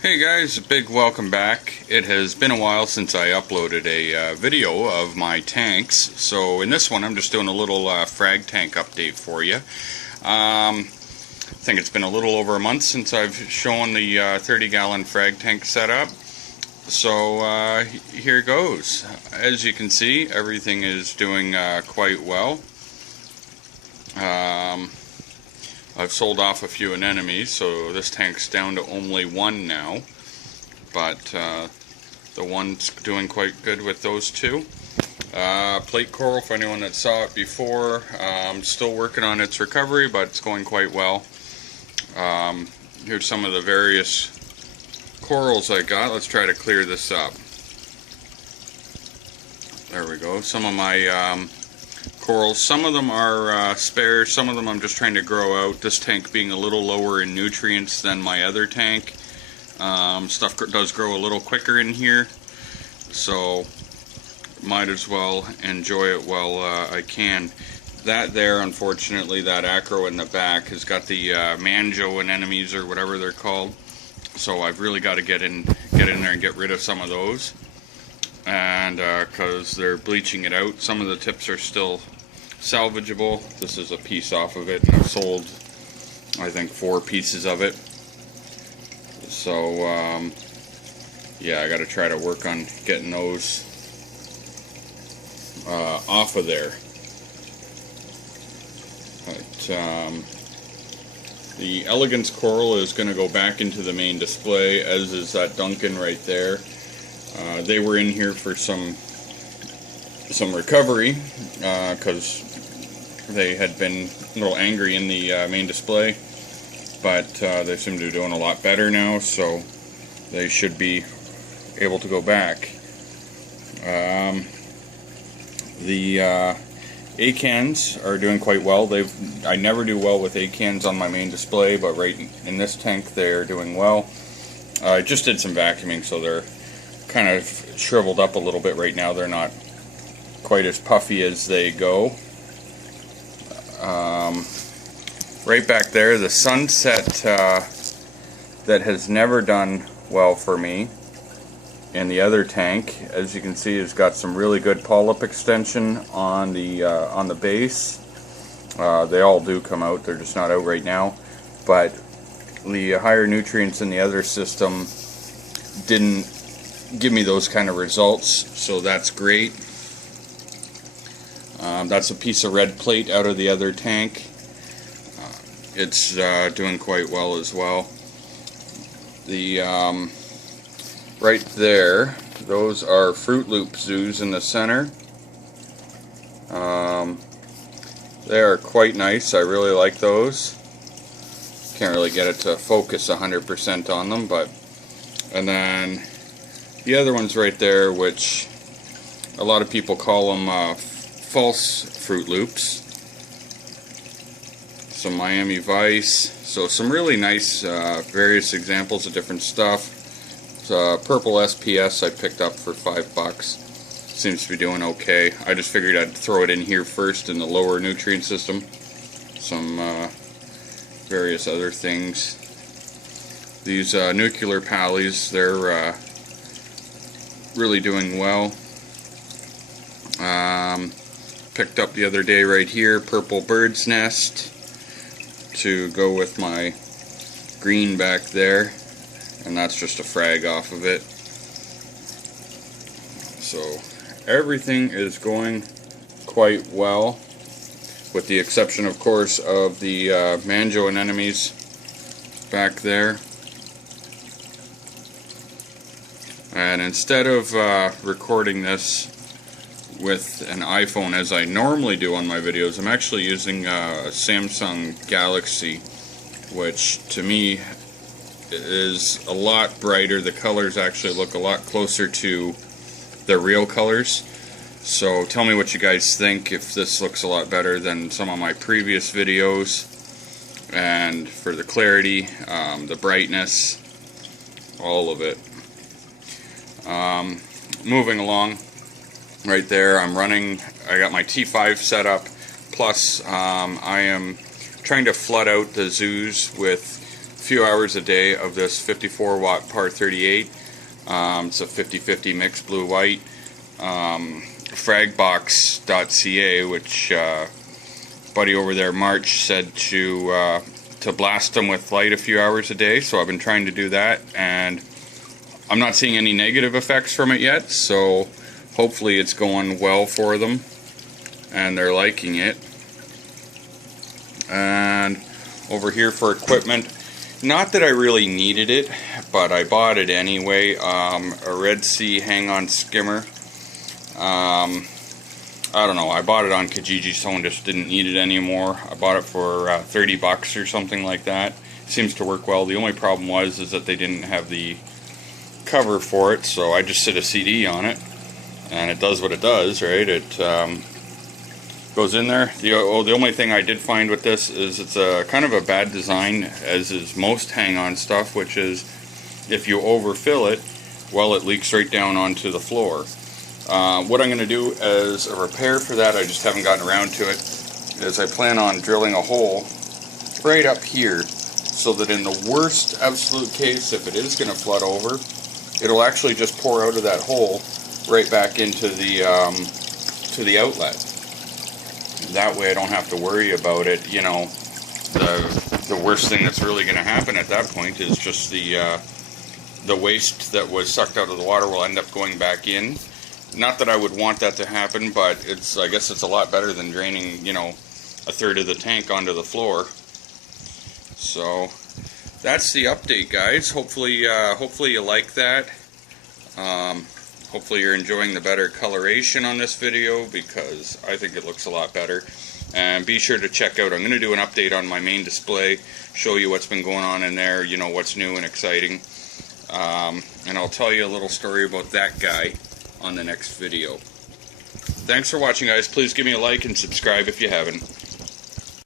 Hey guys, a big welcome back. It has been a while since I uploaded a video of my tanks, so in this one I'm just doing a little frag tank update for you. I think it's been a little over a month since I've shown the 30-gallon frag tank setup, so here goes. As you can see, everything is doing quite well. I've sold off a few anemones, so this tank's down to only one now, but the one's doing quite good with those two. Plate coral, for anyone that saw it before, I'm still working on its recovery, but it's going quite well. Here's some of the various corals I got. Let's try to clear this up. There we go. Some of my corals. Some of them are spares, some of them I'm just trying to grow out. This tank being a little lower in nutrients than my other tank. Stuff does grow a little quicker in here, so might as well enjoy it while I can. That there, unfortunately, that acro in the back has got the manjo anemones or whatever they're called, so I've really got to get in there and get rid of some of those, and because they're bleaching it out. Some of the tips are still salvageable. This is a piece off of it, and I've sold I think 4 pieces of it, so yeah, I got to try to work on getting those off of there. But the elegance coral is going to go back into the main display, as is that Duncan right there. They were in here for some recovery because they had been a little angry in the main display, but they seem to be doing a lot better now, so they should be able to go back. The acans are doing quite well. I never do well with acans on my main display, but right in this tank they're doing well. I just did some vacuuming, so they're kind of shriveled up a little bit right now. They're not quite as puffy as they go. Right back there, the sunset that has never done well for me in the other tank, as you can see, has got some really good polyp extension on the base. They all do come out, they're just not out right now, but the higher nutrients in the other system didn't give me those kind of results, so that's great. That's a piece of red plate out of the other tank. It's doing quite well as well. The right there, those are Fruit Loop zoos in the center. They are quite nice. I really like those. Can't really get it to focus 100% on them, but and then the other ones right there, which a lot of people call them false Fruit Loops. Some Miami Vice. So some really nice various examples of different stuff. Purple SPS I picked up for $5. Seems to be doing okay. I just figured I'd throw it in here first in the lower nutrient system. Some various other things. These nuclear pallies, they're really doing well. Picked up the other day right here, purple bird's nest to go with my green back there, and that's just a frag off of it. So everything is going quite well, with the exception, of course, of the manjo anemones back there. And instead of recording this with an iPhone as I normally do on my videos, I'm actually using a Samsung Galaxy, which to me is a lot brighter. The colors actually look a lot closer to the real colors. So tell me what you guys think, if this looks a lot better than some of my previous videos. And for the clarity, the brightness, all of it. Moving along, right there I'm running, I got my T5 set up, plus I am trying to flood out the zoos with few hours a day of this 54 watt par 38. It's a 50-50 mix blue-white. Fragbox.ca, which buddy over there, March, said to blast them with light a few hours a day, so I've been trying to do that, and I'm not seeing any negative effects from it yet, so hopefully it's going well for them and they're liking it. And over here for equipment, not that I really needed it, but I bought it anyway. A Red Sea hang-on skimmer. I don't know, I bought it on Kijiji, someone just didn't need it anymore. I bought it for 30 bucks or something like that. It seems to work well. The only problem is that they didn't have the cover for it, so I just sit a CD on it, and it does what it does, right? It goes in there. The only thing I did find with this is it's a kind of a bad design, as is most hang-on stuff, which is if you overfill it, well, it leaks right down onto the floor. What I'm going to do as a repair for that, I just haven't gotten around to it, is I plan on drilling a hole right up here so that in the worst absolute case, if it is going to flood over, it'll actually just pour out of that hole right back into the outlet. That way I don't have to worry about it. You know, the worst thing that's really going to happen at that point is just the waste that was sucked out of the water will end up going back in. Not that I would want that to happen, but I guess it's a lot better than draining, you know, a third of the tank onto the floor. So that's the update, guys. Hopefully you like that. Hopefully you're enjoying the better coloration on this video, because I think it looks a lot better. And be sure to check out, I'm going to do an update on my main display, show you what's been going on in there, you know, what's new and exciting. And I'll tell you a little story about that guy on the next video. Thanks for watching, guys. Please give me a like and subscribe if you haven't.